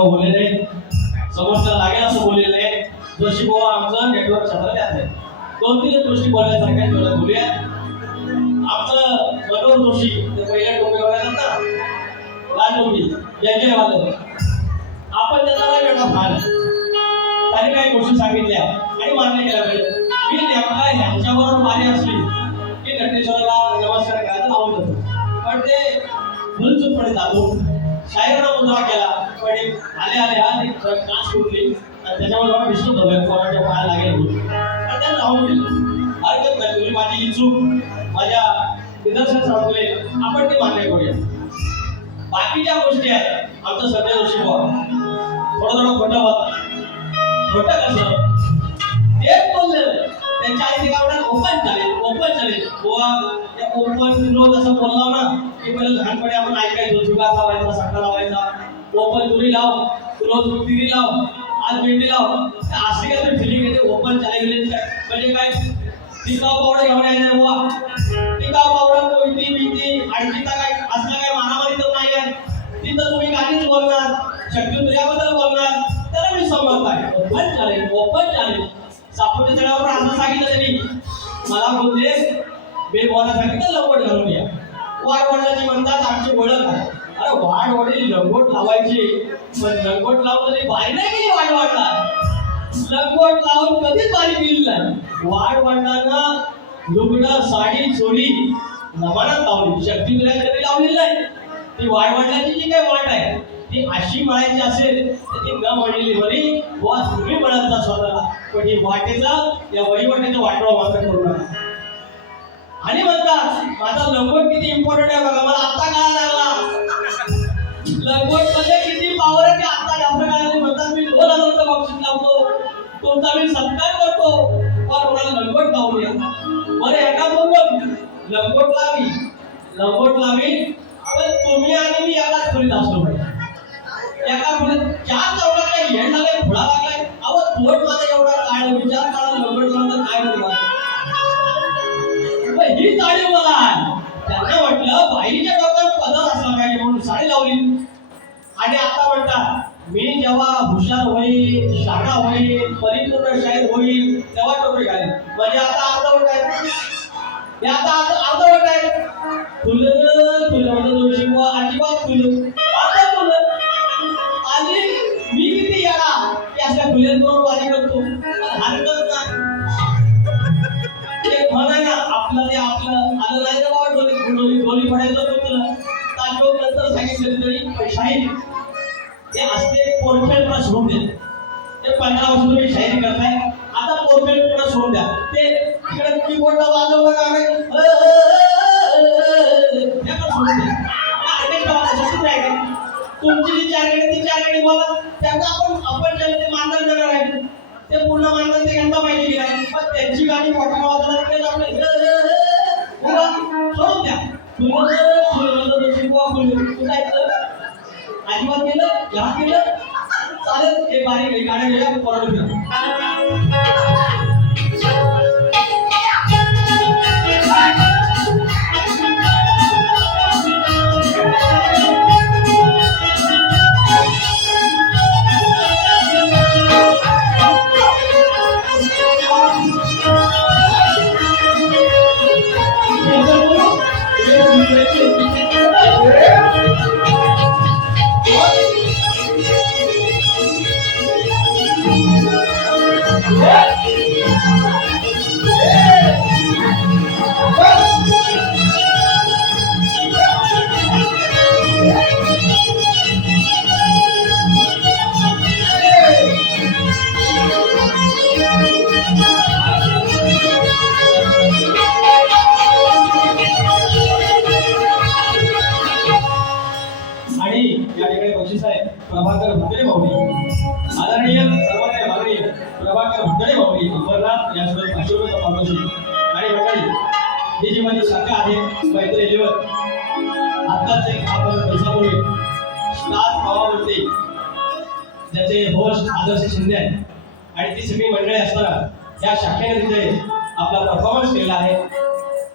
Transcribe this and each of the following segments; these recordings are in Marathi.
भाऊ बोललेले समोरच्या लागेल असं बोललेलं जोशी बुवा आमचं नेटवर्क क्षेत्र त्यात आहे दोन तीन गोष्टी बोलण्यासारख्या तुला थोड्या बोलूया. आमचं मनोहर जोशी ते पहिल्या टोपीवर आहेत ना लाल टोपी. यांचे वाले आपण त्यांना नाही वेगळा फार. त्यांनी काही गोष्टी सांगितल्या आणि मान्य केल्या पाहिजे. मी नेमका ह्यांच्याबरोबर मान्य असली की घटनेश्वराला नमस्कार करायचं आवडत पण ते भूलचूकपणे जातो शाहिराना मुद्रा केला. पण आले आले हा ती कास सुटली त्याच्यामुळे मला विष्णू झालं कोणाच्या पाया लागेल म्हणून. त्यांना राहून दिलं हरकत नाही तुम्ही माझी ही माझ्या निदर्शन सांगले आपण ते मान्य करूया. बाकीच्या गोष्टी आहेत. आमचं सध्या जोशी बुवा थोडं थोडं खोटं बोलतात. खोटं कसं? तेच बोललं. त्यांच्या आईने काय म्हणतात ओपन चालेल ओपन चालेल बुवा त्या ओपन रोज असं बोलला ना की पहिले लहानपणी आपण ऐकायचो जुगार लावायचा सट्टा लावायचा. ओपन तुरी लाव क्लोज तिरी लाव आज भेंडी लाव. तर अशी काय तरी फिलिंग ओपन ओपन चालेल म्हणजे काय? टिकाव पावडं घेऊन यायचं बुवा. टिकाव पावडं कोयती आणि आणखी काय असलं काय मारामारी तर नाही आहे. तिथं तुम्ही काहीच बोलणार शक्ती तुझ्याबद्दल बोलणार त्याला मी समजत आहे. ओपन चालेल ओपन चालेल सापोटे तळ्यावर असं सांगितलं त्यांनी. मला बोलले मी बोलासाठी तर लवकर घालून या. वाय वडिलांची म्हणतात आमची ओळख आहे. अरे वाढ वडील लंगोट लावायची. पण लंगोट लावून कधी बारी नाही गेली वाढ वाढला लंगोट लावून कधीच बारी गेली नाही. वाढ वडिलांना लुगडं साडी चोरी नमानात लावली. शक्ती तुला कधी लावलेली नाही. ती वाढ वाढल्याची जी काही वाट आहे ती अशी म्हणायची असेल तर ती न म्हणलेली बरी वा तुम्ही म्हणत जा स्वतःला. पण ही वाटेचा या वहिवाटेचा वाटवा मात्र करू नका. आणि म्हणतात माझा लंगोट किती इम्पॉर्टंट आहे बघा. मला आता काय लागला. लंगोटमध्ये किती पावर आहे ते आता जास्त काय म्हणतात. मी दोन हजारचं बक्षीस लावतो तुमचा मी सत्कार करतो. पण मला लंगोट लावूया बरं एका बरोबर लंगोट लावी. लंगोट लावी. पण तुम्ही आणि मी याला खोलीत असलो पाहिजे. एका खोलीत चार चौकात काय येण लागलाय फुडा लागलाय. अहो तोट माझा एवढा काय विचार काळात लंगोट लावून काय होईल ही साडी मला त्यांना म्हटलं बाईच्या डोक्यात पदर असला पाहिजे म्हणून साडी लावली. आणि आता म्हणतात मी जेव्हा हुशार होईल शाखा होईल परिपूर्ण शाहीर होईल तेव्हा टोपी घालेल म्हणजे आता अर्धवट आहे. हे आता अर्धवट आहे. त्यांची मोठ्या ते उगा सोडून द्या केलं? अजिबात केलं केलं चालेल ते बारीक आहे गाड्या गेल्या परत आणि आहे जीवन लेवल आत्ताच एक आपण दिवसापूर्वी स्टार भावावरती ज्याचे होस्ट आदर्श शिंदे आहेत. आणि ती सगळी मंडळी असताना या शाखेने तिथे आपला परफॉर्मन्स केला आहे.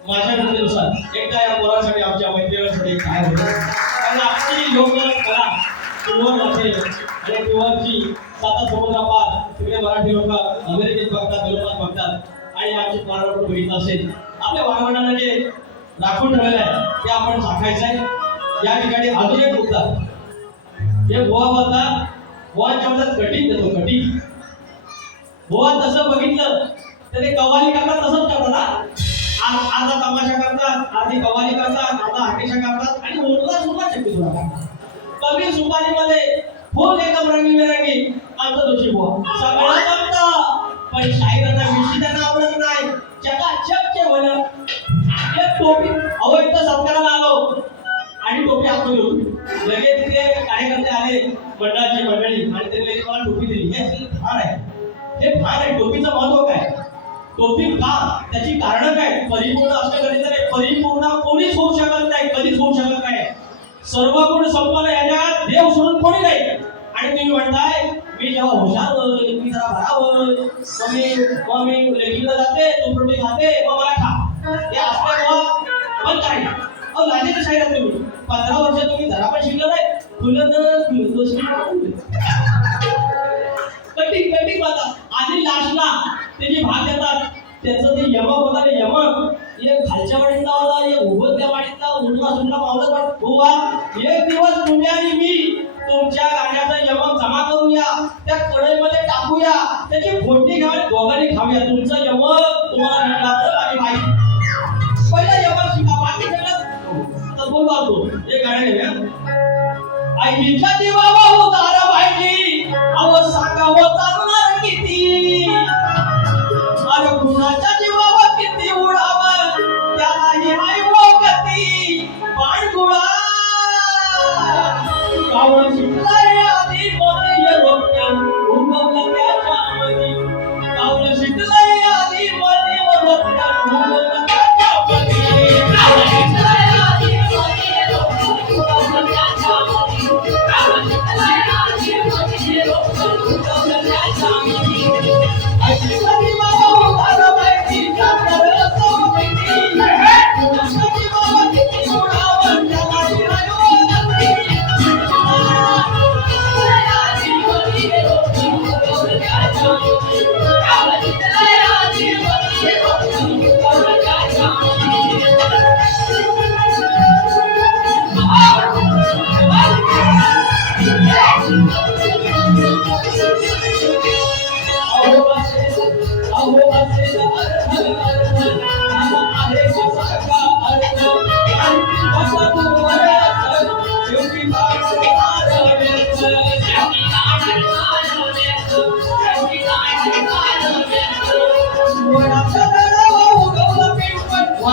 माझ्या नजरेनुसार एकदा या पोरासाठी आमच्या मैत्रिणीसाठी काय होतं? कारण आजची लोक कला प्युअर असेल आणि प्युअरची साता समुद्रापार तिकडे मराठी लोक अमेरिकेत बघतात युरोपात बघतात. आणि आमची पारंपरिक बघितलं असेल. आपल्या वारवणानं जे राखून ठेवलेलं आहे ते आपण चाखायचं आहे. या ठिकाणी अजून एक मुद्दा. हे गोवा बोलता गोवाच्या मधात कठीण देतो कठीण. गोवा तसं बघितलं तर ते कव्वाली करतात तसंच करतात आज आता तमाशा करतात आधी कवाली करतात आता हाकेशा करतात आणि उरला सुद्धा शक्य सुद्धा कमी सुपारी आणि तुम्ही म्हणताय मी जेव्हा हुशार होय मी जरा भरावं मग मी मग मी लेखीला जाते तू खाते मग मला खा. हे असल्या तेव्हा पण काय? अहो लाजेचं शाहीर आहे तुम्ही पंधरा वर्ष तुम्ही जरा पण शिकलं नाही. फुलं तर फुलं तो कटिंग कटिंग होता आधी लास्टला त्याची भाग देतात त्याचं ते यमक होता ते यमक एक खालच्या वाडीतला होता एक उभत्या वाडीतला उठला सुटला पावलं पण एक दिवस तुम्ही आणि मी तुमच्या गाण्याचा यमक जमा करूया त्या कढईमध्ये टाकूया त्याची फोडणी घ्या दोघांनी खाऊया. तुमचं यमक तुम्हाला भेटला आणि माहिती. पहिला यमक शिका बाकी सगळं आता बोलू आलो हे गाणं घेऊया आईच्या दिवा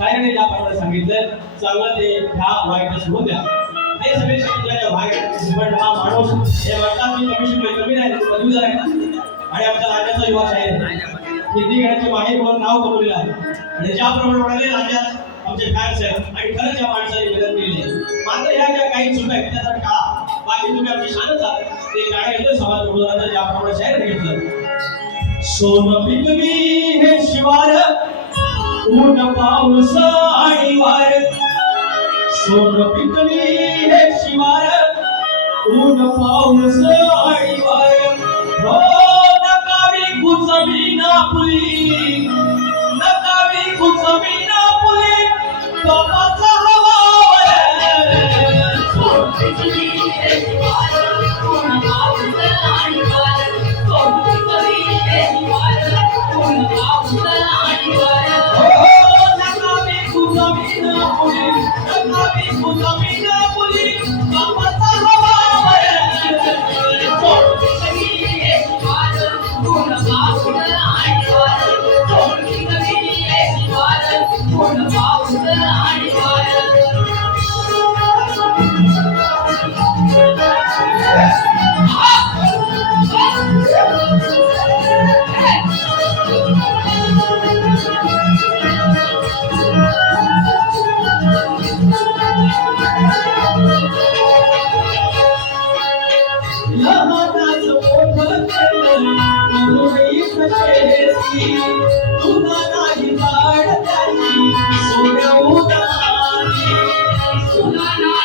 शायराने ज्या प्रकारे सांगितलं चांगलं ते ह्या वाईटच सोडून द्या. हे सगळे शिकलेल्या भाग पण हा माणूस हे म्हणतात मी कमी शिकलोय कमी नाही पदवीधर आहे ना. आणि आमच्या राज्याचा युवा शाहीर हिंदी घेण्याचे माहीत म्हणून नाव कमवलेलं आहे. आणि ज्याप्रमाणे म्हणाले राज्यात आमचे फॅन्स आहेत आणि खरंच या माणसाने विनंती केली आहे. मात्र ह्या ज्या काही चुका आहेत त्याचा टाळा बाकी तुम्ही आमची शानच आहात. ते गाणं घेतलं समाज प्रबोधनाचं ज्याप्रमाणे शाहीर घेतलं. सोन पिकवी हे शिवार ऊन पाऊस आणि वार सोन पिकवी हे शिवार ऊन पाऊस आणि वार हो नकावी कुचमी ना पुली नकावी कुचमी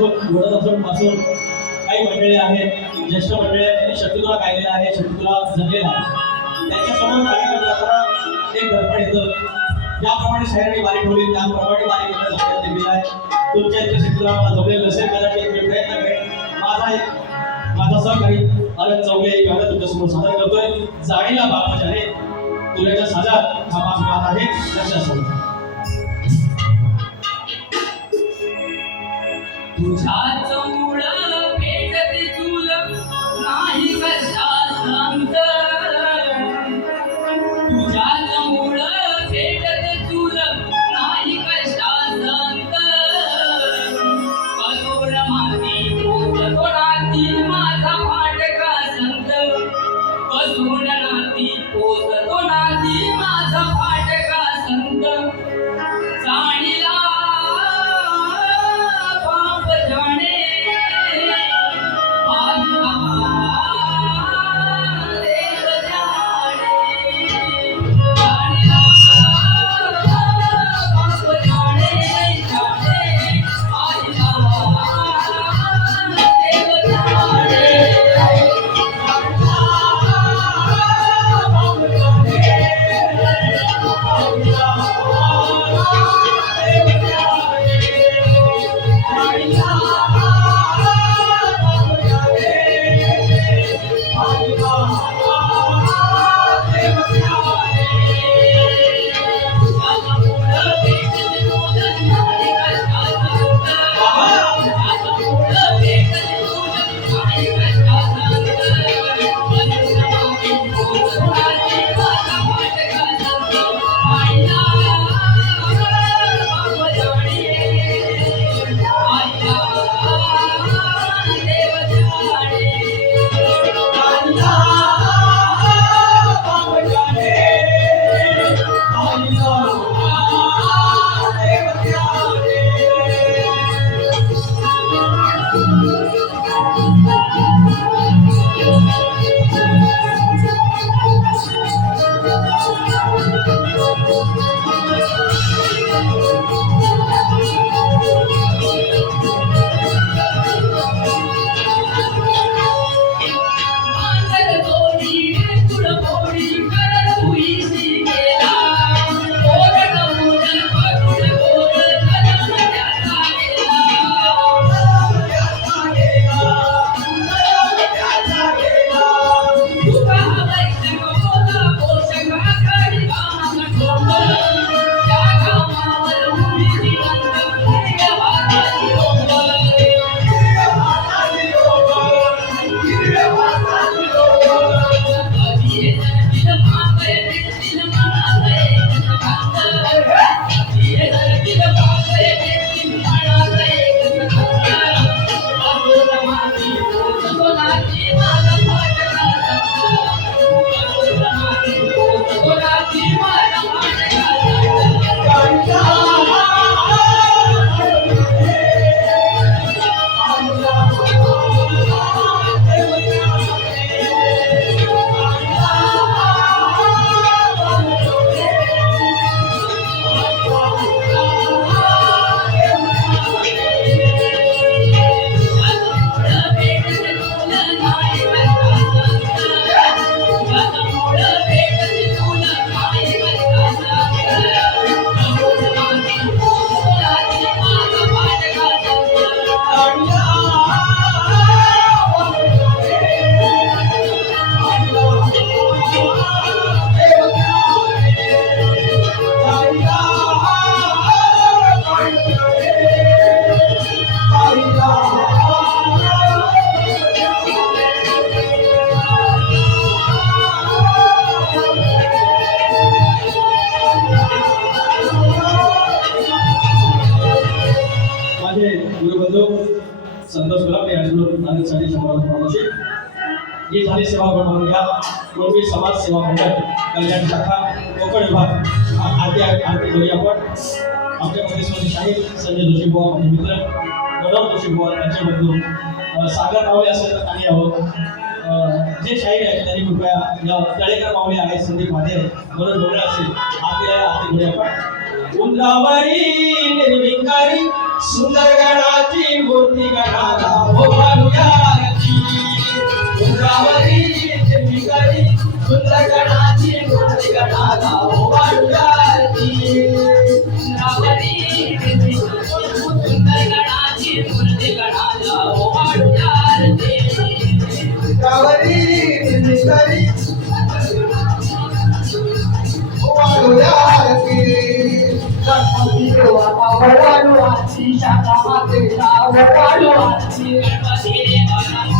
राजापूरपासून घोडदसून पासून काही मंडळी आहेत ज्येष्ठ मंडळी आहेत त्यांनी गायलेला आहे शक्तितुला जगलेला आहे. त्यांच्यासमोर कार्यक्रम करताना एक दडपण येतं. ज्याप्रमाणे शाहिरांनी बारीक ठेवली त्याप्रमाणे बारीक करण्याचा प्रयत्न केला आहे तुमच्या इथे शक्तितुला मला जमलेलं असेल कदाचित मी प्रयत्न करेन. माझा एक माझा सहकारी अनंत चौघे एक गाणं तुमच्यासमोर सादर करतोय. जाणीला बापाच्याने म्हणजे तुल्याच्या साजा हा माझा गात आहे लक्षात समजा 不缠。सेवा मंडळ कल्याण शाखा कोकण विभाग. आ- आरती आरती करूया आपण. आमच्या मध्ये शाहीर संजय जोशी बुवा माझे मित्र गौरव जोशी बुवा त्यांचे बंधू सागर मावळे असेल तर काही आहोत. जे शाहीर आहेत त्यांनी कृपया या तळेकर मावळे आहेत संदीप माधे म्हणून डोळे असेल आरतीला आरती करूया आपण. उंदरावरी निर्विकारी सुंदर गणाची मूर्ती गणाला भोवानुयाची घालूया उंदरावरी निर्विकारी सुंदर गणाची मूर्ती गणाला हो घालूया आरती. रावरी सुंदर गणाची मूर्ती गणाला. गावरी निर्मितारी वाढूया आरती. गणपती देवाला वळवाडू आरती, शाखा मातेला आरती. गणपती देवाला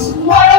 What?